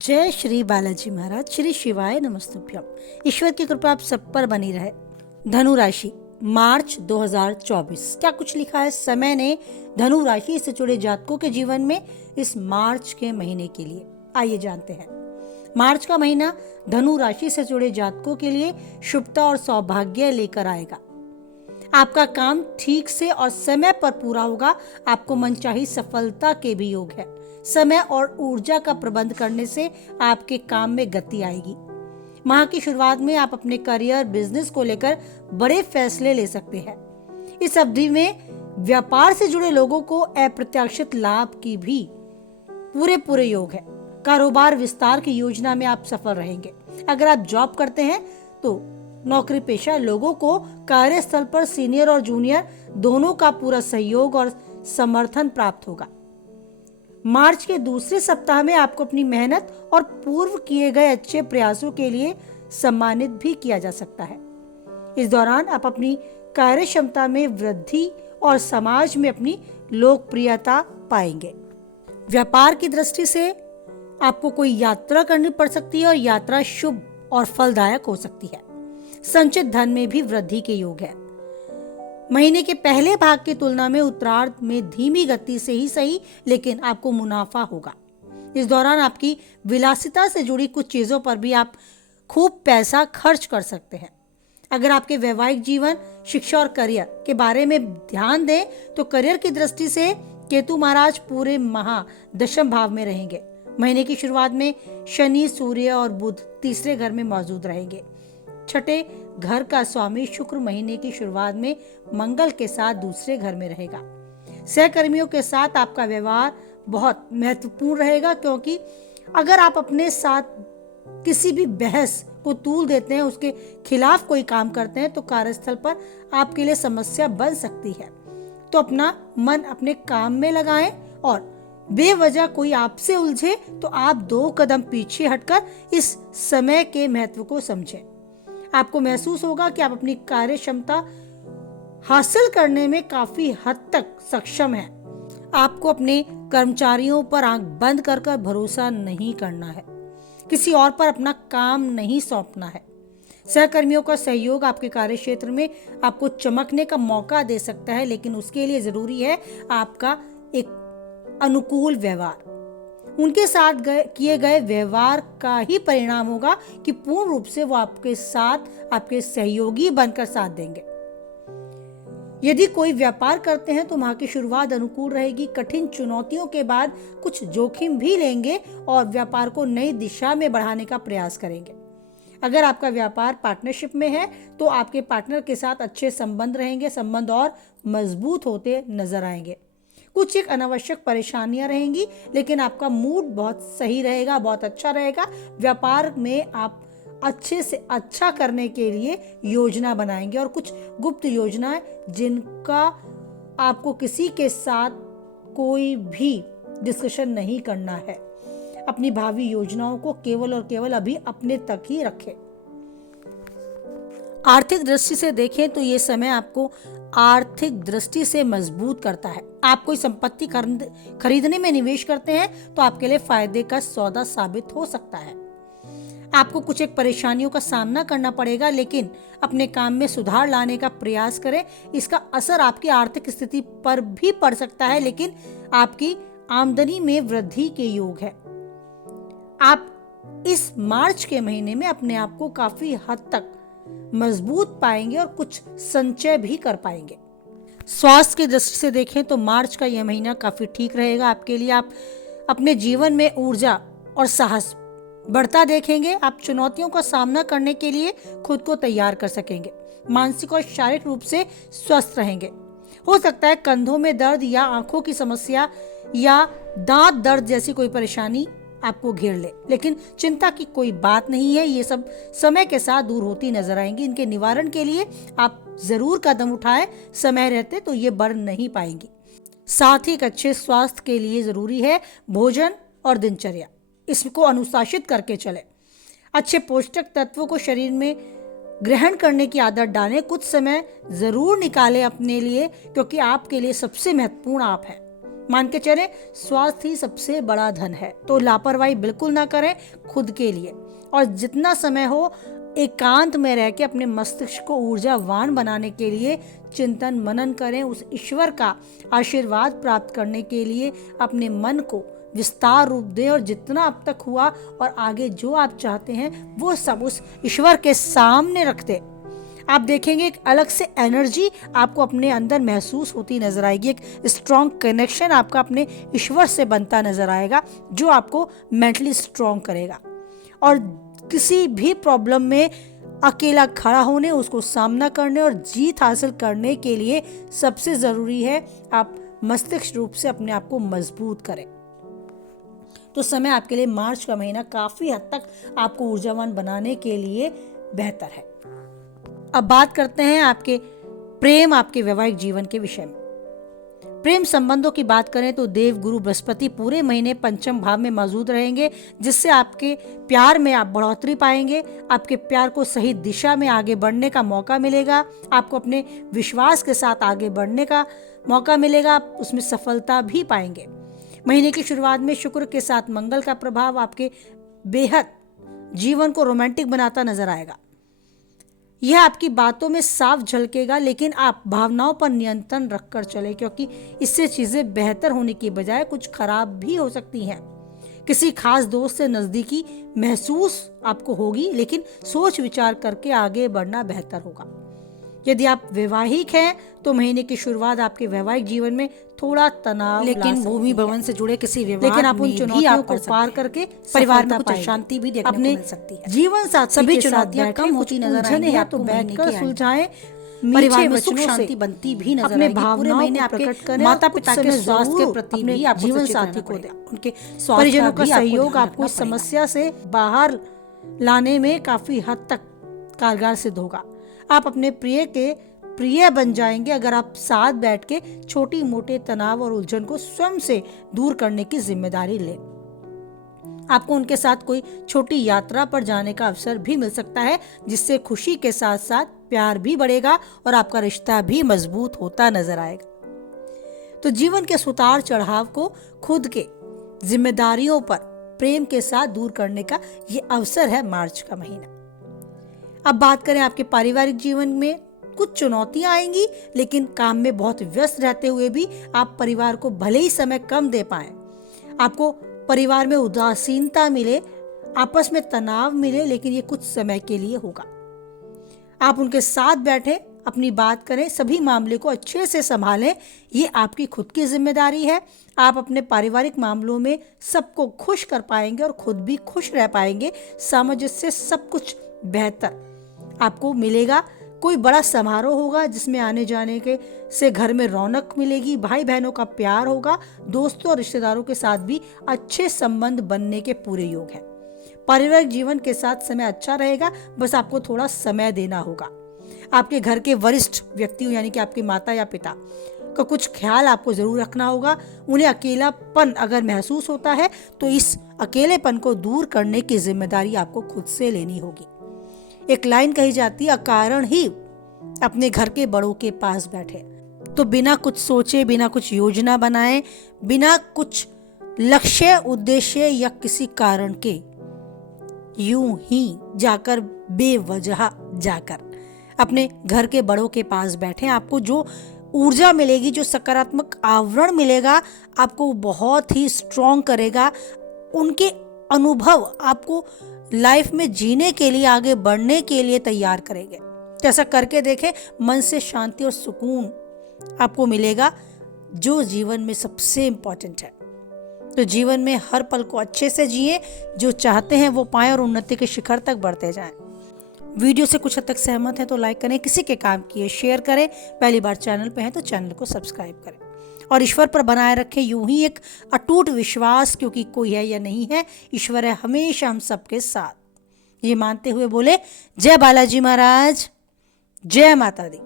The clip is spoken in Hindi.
जय श्री बालाजी महाराज। श्री शिवाय नमस्तुभ्यम। ईश्वर की कृपा आप सब पर बनी रहे। धनु राशि, मार्च 2024। क्या कुछ लिखा है समय ने धनु राशि से जुड़े जातकों के जीवन में इस मार्च के महीने के लिए? आइए जानते हैं। मार्च का महीना धनु राशि से जुड़े जातकों के लिए शुभता और सौभाग्य लेकर आएगा। आपका काम ठीक से और समय पर पूरा होगा। आपको मनचाही सफलता के भी योग है। समय और ऊर्जा का प्रबंध करने से आपके काम में गति आएगी। माह की शुरुआत में आप अपने करियर, बिजनेस को लेकर बड़े फैसले ले सकते हैं। इस अवधि में व्यापार से जुड़े लोगों को अप्रत्याशित लाभ की भी पूरे योग है। कारोबार विस्तार की योजना में आप सफल रहेंगे। अगर आप जॉब करते हैं तो नौकरी पेशा लोगों को कार्यस्थल पर सीनियर और जूनियर दोनों का पूरा सहयोग और समर्थन प्राप्त होगा। मार्च के दूसरे सप्ताह में आपको अपनी मेहनत और पूर्व किए गए अच्छे प्रयासों के लिए सम्मानित भी किया जा सकता है। इस दौरान आप अपनी कार्य क्षमता में वृद्धि और समाज में अपनी लोकप्रियता पाएंगे। व्यापार की दृष्टि से आपको कोई यात्रा करनी पड़ सकती है और यात्रा शुभ और फलदायक हो सकती है। संचित धन में भी वृद्धि के योग है। महीने के पहले भाग की तुलना में उत्तरार्ध में धीमी गति से ही सही, लेकिन आपको मुनाफा होगा। इस दौरान आपकी विलासिता से जुड़ी कुछ चीजों पर भी आप खूब पैसा खर्च कर सकते हैं। अगर आपके वैवाहिक जीवन, शिक्षा और करियर के बारे में ध्यान दें तो करियर की दृष्टि से केतु महाराज पूरे माह दशम भाव में रहेंगे। महीने की शुरुआत में शनि, सूर्य और बुध तीसरे घर में मौजूद रहेंगे। छठे घर का स्वामी शुक्र महीने की शुरुआत में मंगल के साथ दूसरे घर में रहेगा। सहकर्मियों के साथ आपका व्यवहार बहुत महत्वपूर्ण रहेगा, क्योंकि अगर आप अपने साथ किसी भी बहस को तूल देते हैं, उसके खिलाफ कोई काम करते हैं तो कार्यस्थल पर आपके लिए समस्या बन सकती है। तो अपना मन अपने काम में लगाएं और बेवजह कोई आपसे उलझे तो आप 2 कदम पीछे हटकर इस समय के महत्व को समझें। आपको महसूस होगा कि आप अपनी कार्य क्षमता हासिल करने में काफी हद तक सक्षम हैं। आपको अपने कर्मचारियों पर आंख बंद कर भरोसा नहीं करना है। किसी और पर अपना काम नहीं सौंपना है। सहकर्मियों का सहयोग आपके कार्य क्षेत्र में आपको चमकने का मौका दे सकता है, लेकिन उसके लिए जरूरी है आपका एक अनुकूल व्यवहार। उनके साथ किए गए व्यवहार का ही परिणाम होगा कि पूर्ण रूप से वो आपके साथ आपके सहयोगी बनकर साथ देंगे। यदि कोई व्यापार करते हैं तो माह की शुरुआत अनुकूल रहेगी। कठिन चुनौतियों के बाद कुछ जोखिम भी लेंगे और व्यापार को नई दिशा में बढ़ाने का प्रयास करेंगे। अगर आपका व्यापार पार्टनरशिप में है तो आपके पार्टनर के साथ अच्छे संबंध रहेंगे। संबंध और मजबूत होते नजर आएंगे। कुछ एक अनावश्यक परेशानियां रहेंगी, लेकिन आपका मूड बहुत सही रहेगा, बहुत अच्छा रहेगा। व्यापार में आप अच्छे से अच्छा करने के लिए योजना बनाएंगे और कुछ गुप्त योजनाएं जिनका आपको किसी के साथ कोई भी डिस्कशन नहीं करना है। अपनी भावी योजनाओं को केवल और केवल अभी अपने तक ही रखें। आर्थिक दृष्टि से देखें तो ये समय आपको आर्थिक दृष्टि से मजबूत करता है। आप कोई संपत्ति खरीदने में निवेश करते हैं तो आपके लिए फायदे का सौदा साबित हो सकता है। आपको कुछ एक परेशानियों का सामना करना पड़ेगा, लेकिन अपने काम में सुधार लाने का प्रयास करें। इसका असर आपकी आर्थिक स्थिति पर भी पड़ सकता है, लेकिन आपकी आमदनी में वृद्धि के योग है। आप इस मार्च के महीने में अपने आप को काफी हद तक मजबूत पाएंगे और कुछ संचय भी कर पाएंगे। स्वास्थ्य की दृष्टि से देखें तो मार्च का यह महीना काफी ठीक रहेगा आपके लिए। आप अपने जीवन में ऊर्जा और साहस बढ़ता देखेंगे। आप चुनौतियों का सामना करने के लिए खुद को तैयार कर सकेंगे। मानसिक और शारीरिक रूप से स्वस्थ रहेंगे। हो सकता है कंधों में दर्द या आंखों की समस्या या दांत दर्द जैसी कोई परेशानी आपको घेर ले, लेकिन चिंता की कोई बात नहीं है। ये सब समय के साथ दूर होती नजर आएंगी। इनके निवारण के लिए आप जरूर कदम उठाएं। समय रहते तो ये बढ़ नहीं पाएंगी। साथ ही एक अच्छे स्वास्थ्य के लिए जरूरी है भोजन और दिनचर्या। इसको अनुशासित करके चले। अच्छे पौष्टिक तत्वों को शरीर में ग्रहण करने की आदत डालें। कुछ समय जरूर निकालें अपने लिए, क्योंकि आपके लिए सबसे महत्वपूर्ण आप है। मान के चले स्वास्थ्य ही सबसे बड़ा धन है, तो लापरवाही बिल्कुल ना करें खुद के लिए। और जितना समय हो एकांत में रह के अपने मस्तिष्क को ऊर्जावान बनाने के लिए चिंतन मनन करें। उस ईश्वर का आशीर्वाद प्राप्त करने के लिए अपने मन को विस्तार रूप दें और जितना अब तक हुआ और आगे जो आप चाहते हैं वो सब उस ईश्वर के सामने रख दें। आप देखेंगे एक अलग से एनर्जी आपको अपने अंदर महसूस होती नजर आएगी, एक स्ट्रॉन्ग कनेक्शन आपका अपने ईश्वर से बनता नजर आएगा जो आपको मेंटली स्ट्रॉन्ग करेगा। और किसी भी प्रॉब्लम में अकेला खड़ा होने, उसको सामना करने और जीत हासिल करने के लिए सबसे जरूरी है आप मस्तिष्क रूप से अपने आप को मजबूत करें। तो समय आपके लिए मार्च का महीना काफी हद तक आपको ऊर्जावान बनाने के लिए बेहतर है। अब बात करते हैं आपके प्रेम, आपके वैवाहिक जीवन के विषय में। प्रेम संबंधों की बात करें तो देव गुरु बृहस्पति पूरे महीने पंचम भाव में मौजूद रहेंगे, जिससे आपके प्यार में आप बढ़ोतरी पाएंगे। आपके प्यार को सही दिशा में आगे बढ़ने का मौका मिलेगा। आपको अपने विश्वास के साथ आगे बढ़ने का मौका मिलेगा, आप उसमें सफलता भी पाएंगे। महीने की शुरुआत में शुक्र के साथ मंगल का प्रभाव आपके बेहद जीवन को रोमांटिक बनाता नजर आएगा। यह आपकी बातों में साफ झलकेगा, लेकिन आप भावनाओं पर नियंत्रण रखकर चले, क्योंकि इससे चीजें बेहतर होने की बजाय कुछ खराब भी हो सकती हैं। किसी खास दोस्त से नजदीकी महसूस आपको होगी, लेकिन सोच विचार करके आगे बढ़ना बेहतर होगा। यदि आप वैवाहिक हैं तो महीने की शुरुआत आपके वैवाहिक जीवन में थोड़ा तनाव, लेकिन भूमि भवन से जुड़े किसी विवाद, लेकिन आप उन चुनौतियों को पार करके परिवार में कुछ शांति भी देखने को मिल सकती है। जीवन साथी सभी चुनौतियां कम होती नजर आएंगी, आप तो बैठकर सुलझाएं। परिवार में सुख शांति बनती भी नजर आएगी। अपने भावनाओं को प्रकट करें, माता पिता के स्वास्थ्य के प्रति भी आप जीवन साथी को दें। उनके परिजनों का सहयोग आपको समस्या से बाहर लाने में काफी हद तक कारगर सिद्ध होगा। आप अपने प्रिय के प्रिय बन जाएंगे अगर आप साथ बैठ के छोटी मोटे तनाव और उलझन को स्वयं से दूर करने की जिम्मेदारी लें। आपको उनके साथ कोई छोटी यात्रा पर जाने का अवसर भी मिल सकता है, जिससे खुशी के साथ साथ प्यार भी बढ़ेगा और आपका रिश्ता भी मजबूत होता नजर आएगा। तो जीवन के उतार चढ़ाव को खुद के जिम्मेदारियों पर प्रेम के साथ दूर करने का ये अवसर है मार्च का महीना। अब बात करें आपके पारिवारिक जीवन में, कुछ चुनौतियां आएंगी, लेकिन काम में बहुत व्यस्त रहते हुए भी आप परिवार को भले ही समय कम दे पाएं, आपको परिवार में उदासीनता मिले, आपस में तनाव मिले, लेकिन ये कुछ समय के लिए होगा। आप उनके साथ बैठे, अपनी बात करें, सभी मामले को अच्छे से संभालें, ये आपकी खुद की जिम्मेदारी है। आप अपने पारिवारिक मामलों में सबको खुश कर पाएंगे और खुद भी खुश रह पाएंगे। सामंजस्य से सब कुछ बेहतर आपको मिलेगा। कोई बड़ा समारोह होगा जिसमें आने जाने के से घर में रौनक मिलेगी, भाई बहनों का प्यार होगा, दोस्तों और रिश्तेदारों के साथ भी अच्छे संबंध बनने के पूरे योग हैं। पारिवारिक जीवन के साथ समय अच्छा रहेगा, बस आपको थोड़ा समय देना होगा। आपके घर के वरिष्ठ व्यक्तियों यानी कि आपके माता या पिता का कुछ ख्याल आपको जरूर रखना होगा। उन्हें अकेलापन अगर महसूस होता है तो इस अकेलेपन को दूर करने की जिम्मेदारी आपको खुद से लेनी होगी। एक लाइन कही जाती है, अकारण ही अपने घर के बड़ों के पास बैठे। तो बिना कुछ सोचे, बिना कुछ योजना बनाए, बिना कुछ लक्ष्य उद्देश्य या किसी कारण के यूं ही जाकर बेवजह जाकर अपने घर के बड़ों के पास बैठे। आपको जो ऊर्जा मिलेगी, जो सकारात्मक आवरण मिलेगा, आपको बहुत ही स्ट्रॉन्ग करेगा। उनके अनुभव आपको लाइफ में जीने के लिए, आगे बढ़ने के लिए तैयार करेंगे। तो ऐसा करके देखें, मन से शांति और सुकून आपको मिलेगा, जो जीवन में सबसे इम्पोर्टेंट है। तो जीवन में हर पल को अच्छे से जिए, जो चाहते हैं वो पाएं और उन्नति के शिखर तक बढ़ते जाएं। वीडियो से कुछ हद तक सहमत हैं तो लाइक करें, किसी के काम किए शेयर करें, पहली बार चैनल पे हैं तो चैनल को सब्सक्राइब करें और ईश्वर पर बनाए रखें यूं ही एक अटूट विश्वास, क्योंकि कोई है या नहीं है, ईश्वर है हमेशा हम सबके साथ। ये मानते हुए बोले, जय बालाजी महाराज, जय माता दी।